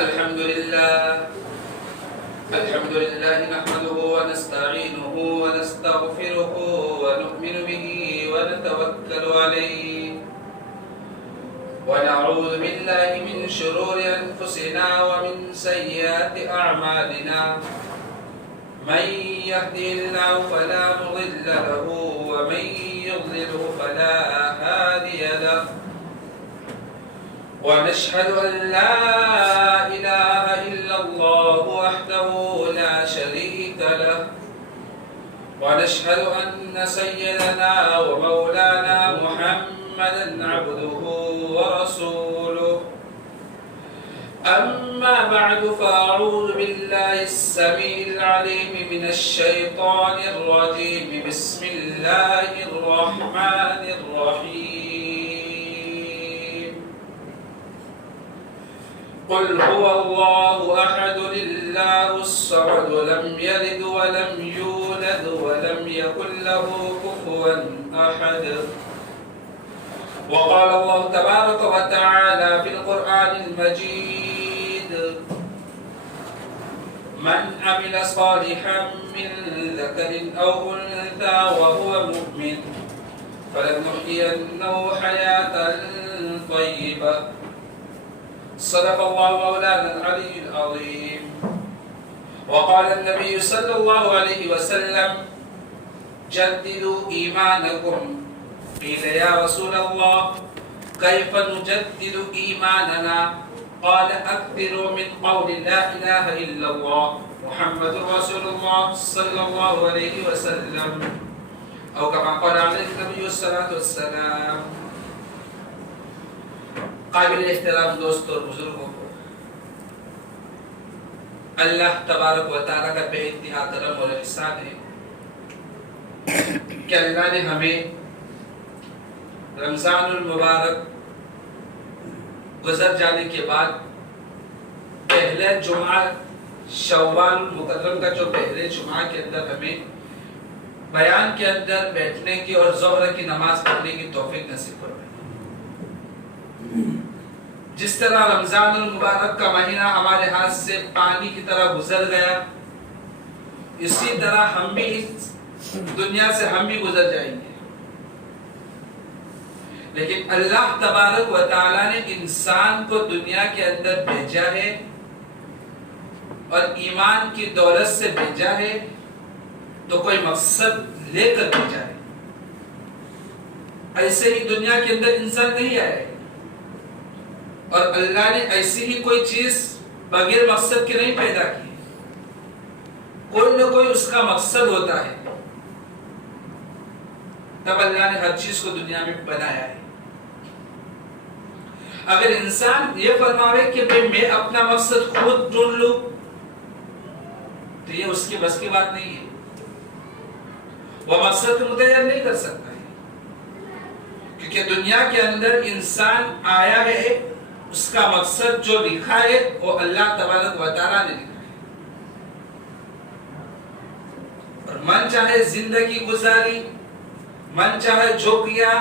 الحمد لله نحمده ونستعينه ونستغفره ونؤمن به ونتوكل عليه ونعوذ بالله من شرور أنفسنا ومن سيئات أعمالنا من يهده الله فلا مضل له ومن يضلله فلا هادي له ونشهد أن لا إله إلا الله وحده لا شريك له ونشهد أن سيدنا ومولانا محمدا عبده ورسوله أما بعد فأعوذ بالله السميع العليم من الشيطان الرجيم بسم الله الرحمن الرحيم قل هو الله أحد الله الصمد لم يلد ولم يولد ولم يكن له كفوا أحد وقال الله تبارك وتعالى في القرآن المجيد من عمل صالحا من ذكر أو أنثى وهو مؤمن فلنحيينه حياة طيبة صدق الله مولانا العلي العظيم وقال النبي صلى الله عليه وسلم جددوا إيمانكم قيل يا رسول الله كيف نجدد إيماننا قال أكثروا من قول لا إله إلا الله محمد رسول الله صلى الله عليه وسلم أو كما قال عليه النبي الصلاة والسلام قابل احترام دوستوں اور بزرگوں کو اللہ تبارک و تعالیٰ کا بے انتہا کرم اور احسان ہے کہ اللہ نے ہمیں رمضان المبارک گزر جانے کے بعد پہلے جمعہ شوال المکرم کا جو پہلے جمعہ کے اندر ہمیں بیان کے اندر بیٹھنے کی اور ظہر کی نماز پڑھنے کی توفیق نصیب فرمائے۔ جس طرح رمضان المبارک کا مہینہ ہمارے ہاتھ سے پانی کی طرح گزر گیا، اسی طرح ہم بھی اس دنیا سے ہم بھی گزر جائیں گے، لیکن اللہ تبارک و تعالیٰ نے انسان کو دنیا کے اندر بھیجا ہے اور ایمان کی دولت سے بھیجا ہے تو کوئی مقصد لے کر بھیجا ہے۔ ایسے ہی دنیا کے اندر انسان نہیں آئے اور اللہ نے ایسی ہی کوئی چیز بغیر مقصد کے نہیں پیدا کی، کوئی نہ کوئی اس کا مقصد ہوتا ہے، تب اللہ نے ہر چیز کو دنیا میں بنایا ہے۔ اگر انسان یہ فرماوے کہ میں اپنا مقصد خود ڈھونڈ لوں تو یہ اس کی بس کی بات نہیں ہے، وہ مقصد کو متعین نہیں کر سکتا ہے، کیونکہ دنیا کے اندر انسان آیا ہے، اس کا مقصد جو لکھا ہے وہ اللہ تبارک و تعالیٰ نے لکھا ہے، اور من چاہے زندگی گزاری، من چاہے جو کیا،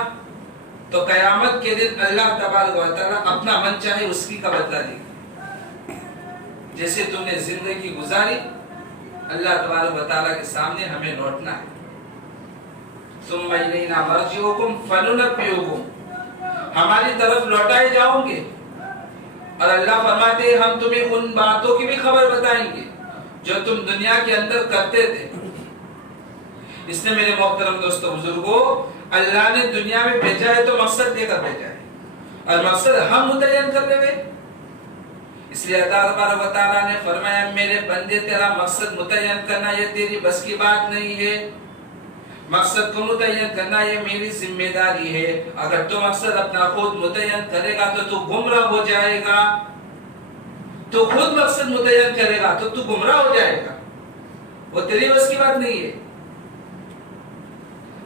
تو قیامت کے دن اللہ تبارک و تعالیٰ اپنا من چاہے اس کی کا بدلہ دے گا۔ جیسے تم نے زندگی گزاری، اللہ تبارک و تعالیٰ کے سامنے ہمیں لوٹنا ہے۔ ثم الینا مرجعکم فننبئکم، ہماری طرف لوٹائے جاؤ گے، اور اللہ فرماتے ہیں ہم تمہیں ان باتوں کی بھی خبر بتائیں گے جو تم دنیا کے اندر کرتے تھے۔ اس نے میرے محترم دوستوں بزرگوں، اللہ نے دنیا میں بھیجا ہے تو مقصد لے کر بھیجا ہے، اور مقصد ہم متعین کر لے گئے۔ اس لیے اللہ تبارک و تعالیٰ نے فرمایا میرے بندے تیرا مقصد متعین کرنا یہ تیری بس کی بات نہیں ہے، مقصد کو متعین کرنا یہ میری ذمہ داری ہے۔ اگر تو مقصد اپنا خود متعین کرے گا تو تو گمراہ ہو جائے گا، تو خود مقصد متعین کرے گا تو تو گمراہ ہو جائے گا، وہ تیری بس کی بات نہیں ہے۔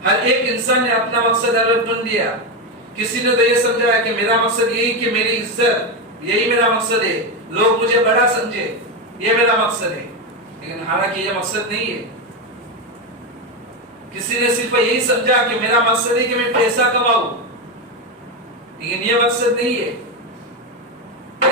ہر ایک انسان نے اپنا مقصد الگ ڈھونڈ لیا، کسی نے تو یہ سمجھا کہ میرا مقصد یہی کہ میری عزت، یہی میرا مقصد ہے، لوگ مجھے بڑا سمجھے، یہ میرا مقصد ہے، لیکن حالانکہ یہ مقصد نہیں ہے۔ کسی نے صرف یہی سمجھا کہ میرا مقصد ہے کہ میں پیسہ کماؤں، لیکن یہ مقصد نہیں ہے۔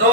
2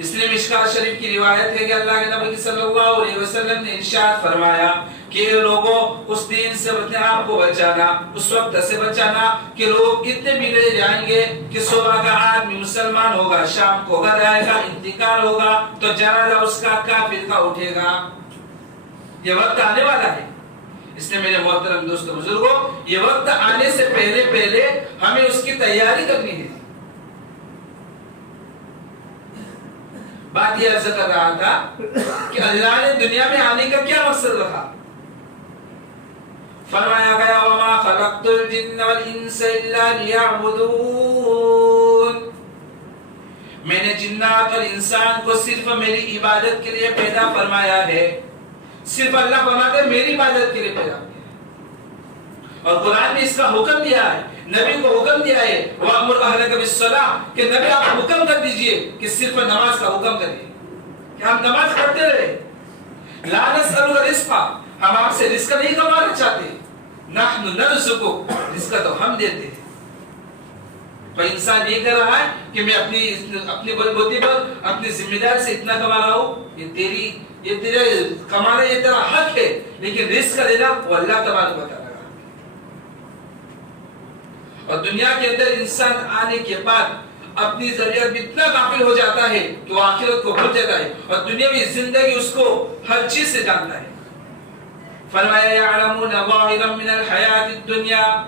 اس لیے مشکات شریف کی روایت ہے کہ اللہ کے نبی صلی اللہ علیہ وسلم نے ارشاد فرمایا کہ لوگوں اس دین سے اپنے آپ کو بچانا، اس وقت سے بچانا کہ لوگ اتنے بگڑے جائیں گے کہ صبح کا آدمی مسلمان ہوگا، شام کو گھر آئے گا، انتقال ہوگا تو جنازہ اس کا کافر کا اٹھے گا۔ یہ وقت آنے والا ہے۔ اس لیے میرے محترم دوستو بزرگوں، یہ وقت آنے سے پہلے ہمیں اس کی تیاری کرنی ہے۔ بات یہ عرض کر رہا تھا کہ اللہ نے دنیا میں آنے کا کیا مقصد رکھا؟ فرمایا گیا وَمَا خَلَقْتُ الْجِنَّ وَالْإِنسَ إِلَّا لِيَعْبُدُونَ، میں نے جنات اور انسان کو صرف میری عبادت کے لیے پیدا فرمایا ہے۔ صرف اللہ فرماتا ہے میری عبادت کے لیے پیدا کیا، اور قرآن نے اس کا حکم دیا ہے، نبی کو حکم دیا ہے وَأْمُرْ أَهْلَكَ بِالصَّلَاةِ کہ نبی آپ حکم کر دیجئے کہ صرف نماز کا حکم کریے کہ ہم نماز پڑھتے رہے۔ لَا نَسْأَلُكَ رِزْقًا، ہم آپ سے رزق نہیں کمانا چاہتے، نحن نرزقک، رزق تو ہم دیتے ہیں۔ تو انسان یہ کہہ رہا ہے کہ میں اپنی بلبوتی پر اپنی ذمہ داری سے اتنا کما رہا ہوں، یہ تیرے کمانا یہ تیرا حق ہے، لیکن رزق دینا وہ اللہ تبارک و تعالیٰ۔ اور دنیا کے اندر انسان آنے کے بعد اپنی ضروریات میں اتنا غافل ہو جاتا ہے کہ وہ آخرت کو بھول جاتا ہے، اور دنیاوی زندگی اس کو ہر چیز سے جانتا ہے۔ فرمایا یعلمون ظاہرا من الحیات الدنیا،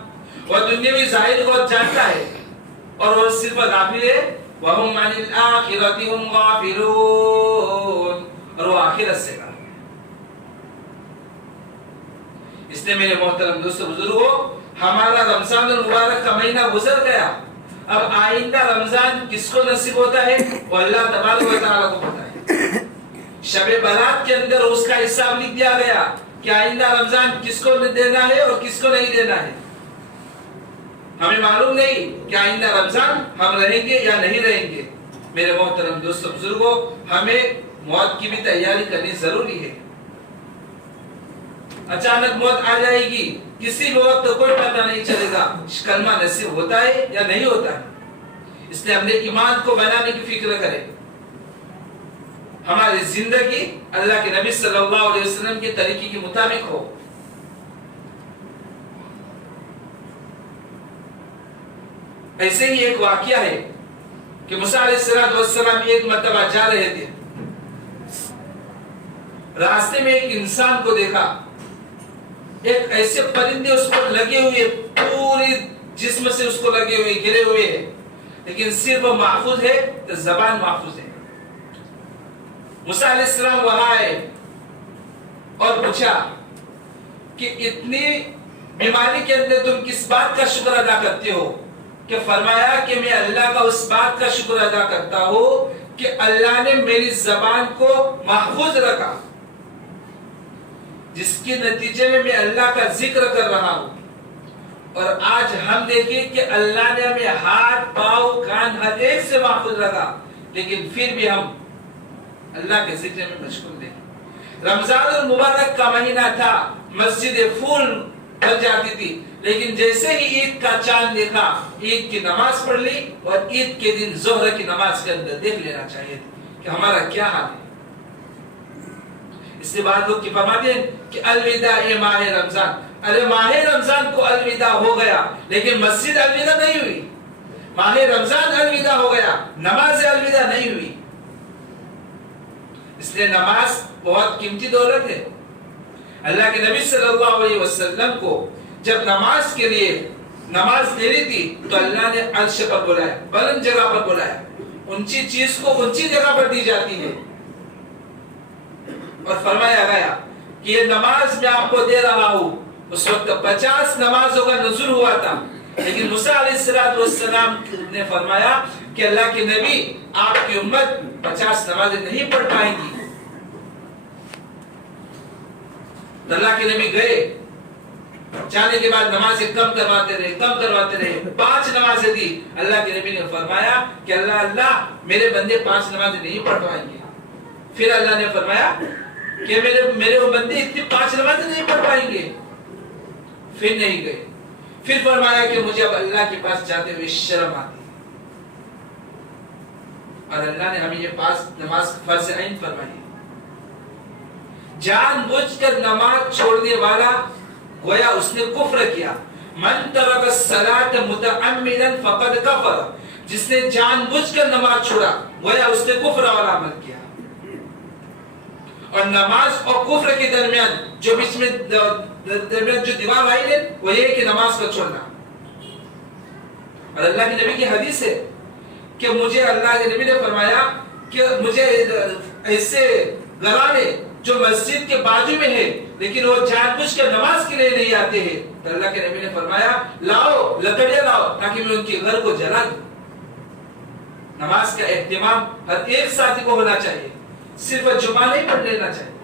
وہ دنیاوی ظاہر کو جانتا ہے اور وہ صرف غافل ہے، وہم عن الآخرۃ هم غافلون، اور وہ آخرت سے غافل ہے۔ اس لیے میرے محترم دوستو بزرگوں، ہمارا رمضان المبارک کا مہینہ گزر گیا، اب آئندہ رمضان کس کو نصیب ہوتا ہے وہ اللہ تبارک و تعالیٰ کو پتہ ہے۔ شب برات کے اندر اس کا حساب لکھ دیا گیا کہ آئندہ رمضان کس کو دینا ہے اور کس کو نہیں دینا ہے۔ ہمیں معلوم نہیں کہ آئندہ رمضان ہم رہیں گے یا نہیں رہیں گے۔ میرے محترم دوستو بزرگوں، ہمیں موت کی بھی تیاری کرنی ضروری ہے۔ اچانک موت آ جائے گی، کسی بھی وقت کوئی پتہ نہیں چلے گا کلمہ نصیب ہوتا ہے یا نہیں ہوتا ہے۔ اس لیے ہم نے ایمان کو بنانے کی فکر کریں، ہماری زندگی اللہ کے نبی صلی اللہ علیہ وسلم کے طریقے کے مطابق ہو۔ ایسے ہی ایک واقعہ ہے کہ موسیٰ علیہ السلام ایک مرتبہ جا رہے تھے، راستے میں ایک انسان کو دیکھا، ایک ایسے پرندے اس پر لگے ہوئے، پوری جسم سے اس کو لگے ہوئے، گرے ہوئے ہیں، لیکن صرف محفوظ ہے تو زبان محفوظ ہے۔ موسیٰ علیہ السلام وہاں آئے اور پوچھا کہ اتنی بیماری کے اندر تم کس بات کا شکر ادا کرتے ہو؟ کہ فرمایا کہ میں اللہ کا اس بات کا شکر ادا کرتا ہوں کہ اللہ نے میری زبان کو محفوظ رکھا، جس کے نتیجے میں اللہ کا ذکر کر رہا ہوں۔ اور آج ہم دیکھیں کہ اللہ نے ہمیں ہاتھ، پاؤں، کان ہر ایک سے محفوظ رکھا، لیکن پھر بھی ہم اللہ کے ذکر میں مشغول نہیں۔ رمضان المبارک کا مہینہ تھا، مسجد پھول بھر جاتی تھی، لیکن جیسے ہی عید کا چاند دیکھا، عید کی نماز پڑھ لی، اور عید کے دن ظہر کی نماز کے اندر دیکھ لینا چاہیے کہ ہمارا کیا حال ہے۔ اس کے بعد لوگ کی فرماتے ہیں کہ الوداع ماہ رمضان، ارے ماہ رمضان کو الوداع ہو گیا، لیکن مسجد الوداع نہیں ہوئی، ماہ رمضان الوداع ہو گیا، نماز الوداع نہیں ہوئی۔ اس لیے نماز بہت قیمتی دولت ہے۔ اللہ کے نبی صلی اللہ علیہ وسلم کو جب نماز کے لیے نماز لینی تھی تو اللہ نے عرش پر بلایا، بلند جگہ پر بلایا، اونچی چیز کو اونچی جگہ پر دی جاتی ہے، اور فرمایا گیا کہ یہ نماز میں آپ کو دے رہا ہوں۔ اس وقت 50 نمازوں کا نزول ہوا تھا، لیکن موسیٰ علیہ السلام نے فرمایا کہ اللہ کے نبی آپ کی امت 50 نمازیں نہیں پڑھ پائیں گی۔ اللہ کے نبی گئے، جانے کے بعد نمازیں کم کرواتے رہے، 5 نمازیں دی۔ اللہ کے نبی نے فرمایا کہ اللہ میرے بندے 5 نمازیں نہیں پڑھ پائیں گے۔ پھر اللہ نے فرمایا کہ میرے بندے اتنی 5 نمازیں نہیں پڑھ پائیں گے، پھر نہیں گئے۔ پھر فرمایا کہ مجھے اب اللہ کے پاس جاتے ہوئے شرم آتی ہے۔ اور اللہ نے ہمیں یہ 5 نماز فرض عین فرمائی. جان بوجھ کر نماز چھوڑنے والا گویا اس نے کفر کیا. من ترک الصلاۃ متعمدا فقد کفر. جس نے جان بوجھ کر نماز چھوڑا گویا اس نے کفر والا عمل کیا. اور نماز اور کفر کے درمیان جو بیچ میں جو دیوار آئی ہے وہ یہ کہ نماز کو چھوڑنا. اور اللہ کے نبی کی حدیث ہے کہ مجھے اللہ کے نبی نے فرمایا کہ مجھے ایسے گھرانے جو مسجد کے بازو میں ہے لیکن وہ جان بوجھ کر نماز کے لیے نہیں آتے ہیں, تو اللہ کے نبی نے فرمایا لاؤ لکڑیاں لاؤ تاکہ میں ان کے گھر کو جلا دوں. نماز کا اہتمام ہر ایک ساتھی کو ہونا چاہیے, صرف جمعہ نہیں پڑھ لینا چاہیے.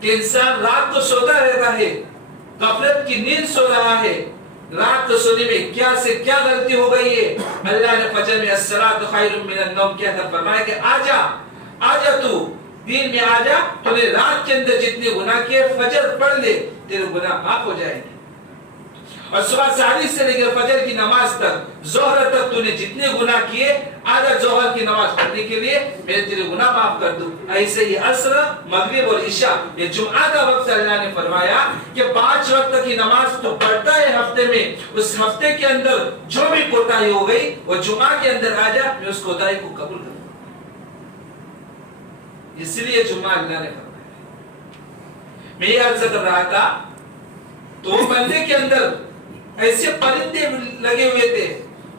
کہ انسان رات کو سوتا رہتا ہے, غفلت کی نیند سو رہا ہے, رات کو سونے میں کیا سے کیا غلطی ہو گئی ہے. اللہ نے فجر میں الصلاۃ خیر من النوم کیا تھا, فرمایا کہ آجا تو دین میں آجا, تو نے رات کے اندر جتنے گناہ کیے فجر پڑھ لے, تیرے گناہ معاف ہو جائیں گے. اور صبح سحری سے لے کر فجر کی نماز تک, ظہر تک تو نے جتنے گناہ کیے آجا ظہر کی نماز پڑھنے کے لیے, میں تیرے گناہ معاف کر دوں. ایسے ہی عصر, مغرب اور عشاء, یہ جمعہ کا وقت اللہ نے فرمایا کہ 5 وقت کی نماز تو پڑھتا ہے ہفتے میں, اس ہفتے کے اندر جو بھی کوتاہی ہو گئی وہ جمعہ کے اندر آجا, میں اس کوتاہی کو قبول کروں. اس لیے جمعہ اللہ نے فرمایا. میں یہ عرض کر رہا تھا تو بندے کے اندر ایسے پرندے لگے ہوئے تھے,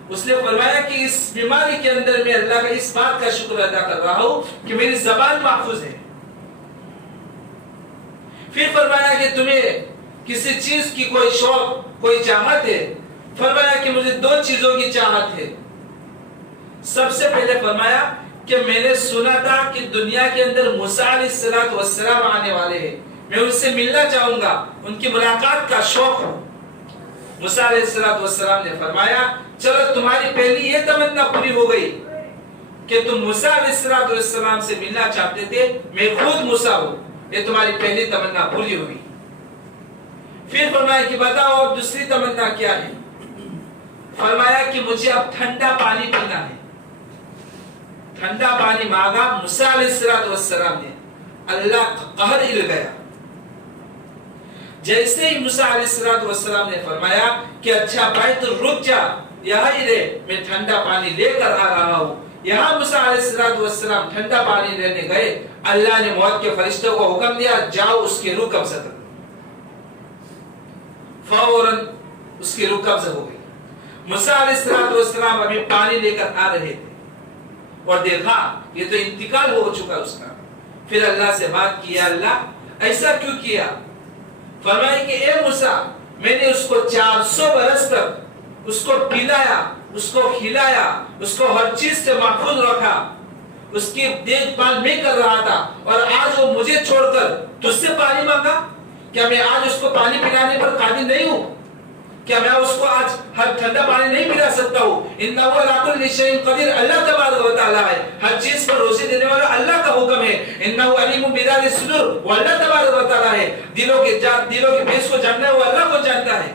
اس نے فرمایا کہ اس بیماری کے اندر میں اللہ کا اس بات کا شکر ادا کر رہا ہوں کہ میری زبان محفوظ ہے. پھر فرمایا کہ تمہیں کسی چیز کی کوئی شوق, کوئی چاہت ہے, فرمایا کہ مجھے 2 چیزوں کی چاہت ہے. سب سے پہلے فرمایا کہ میں نے سنا تھا کہ دنیا کے اندر موسیٰ علیہ السلام آنے والے ہیں, میں ان سے ملنا چاہوں گا, ان کی ملاقات کا شوق ہو. موسیٰ علیہ السلام نے فرمایا چلو تمہاری پہلی یہ تمنا پوری ہو گئی کہ تم موسیٰ علیہ السلام سے ملنا چاہتے تھے, میں خود موسیٰ ہوں, یہ تمہاری پہلی تمنا پوری ہوئی. پھر فرمایا کہ بتاؤ اب دوسری تمنا کیا ہے. فرمایا کہ مجھے اب ٹھنڈا پانی پینا ہے. ٹھنڈا پانی مانگا موسیٰ علیہ السلام نے, اللہ کا قہر ہل گیا. جیسے ہی موسیٰ علیہ السلام نے فرمایا کہ اچھا بھائی تو رک جا, یہاں ہی رہ, میں ٹھنڈا پانی لے کر آ رہا ہوں. یہاں موسیٰ علیہ السلام ٹھنڈا پانی لینے گئے, اللہ نے موت کے فرشتوں کو حکم دیا جاؤ اس کی روح قبضہ کرو. فوراً اس کی روح قبضہ ہو گئی. موسیٰ علیہ السلام ابھی پانی لے کر آ رہے تھے اور دیکھا یہ تو انتقال ہو چکا اس کا. پھر اللہ سے بات کیا, اللہ ایسا کیوں کیا. فرمایا کہ اے موسیٰ, میں نے اس کو 400 برس تک اس کو پلایا, اس کو کھلایا, اس کو ہر چیز سے محفوظ رکھا, اس کی دیکھ بھال میں کر رہا تھا, اور آج وہ مجھے چھوڑ کر تجھ سے پانی مانگا. کیا میں آج اس کو پانی پلانے پر قادر نہیں ہوں؟ کیا میں اس کو آج ہر ٹھنڈا پانی نہیں پلا سکتا ہوں؟ انہ علی کل شیء قدیر, اللہ تبارک و تعالی ہے, ہر چیز پر روزی دینے والا اللہ کا حکم ہے. انہ علیم بذات الصدور, وہ اللہ تبارک و تعالی ہے, دلوں کے بھیس کو جاننا ہے وہ اللہ کو جانتا ہے.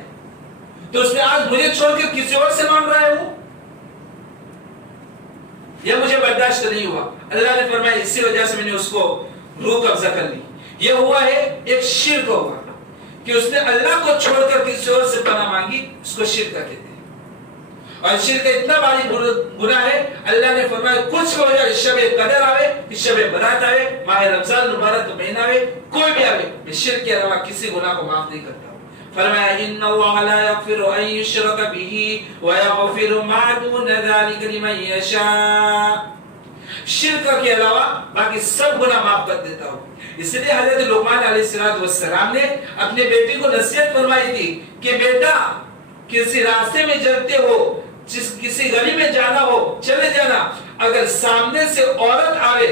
تو اس نے آج مجھے چھوڑ کر کسی اور سے مانگ رہا ہے, وہ یہ مجھے برداشت نہیں ہوا. اللہ نے فرمایا اسی وجہ سے میں نے اس کو روح قبضہ کر لی. یہ ہوا ہے ایک شرک ہوا کہ اس نے اللہ کو چھوڑ کر کسی اور سے پناہ مانگی, اس کو شرک کہتے ہیں. اور شرک اتنا بڑی گناہ ہے, اللہ نے فرمایا کچھ ہو جائے, شب قدر آوے, شب برات آوے, ماہ رمضان مبارک مہینہ آوے, کوئی بھی آوے, میں شرک کے علاوہ کسی گناہ کو معاف نہیں کرتا. فرمایا ان اللہ لا یغفر ان یشرک بہ ویغفر ما دون ذلک لمن یشاء. شرک کے علاوہ باقی سب گناہ معاف کر دیتا ہوں. اس لیے حضرت لقمان علیہ السلام نے اپنے بیٹے کو نصیحت فرمائی تھی کہ بیٹا کسی راستے میں چلتے ہو, کسی گلی میں جانا ہو, چلے جانا, اگر سامنے سے عورت آئے,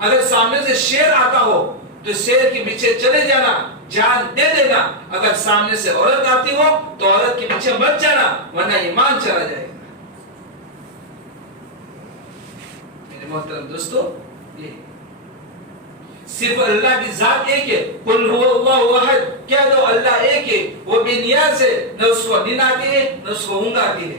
اگر سامنے سے شیر آتا ہو تو شیر کے پیچھے چلے جانا, جان دے دینا. اگر سامنے سے عورت آتی ہو تو عورت کے پیچھے مت جانا, ورنہ ایمان چلا جائے گا. میرے محترم دوستو, یہ صرف اللہ کی ذات ایک ہے. قل هو اللہ احد, کہہ دو اللہ ایک ہے, وہ بے نیاز ہے, نہ اس کو نیند آتی ہے نہ اس کو اونگ آتی ہے.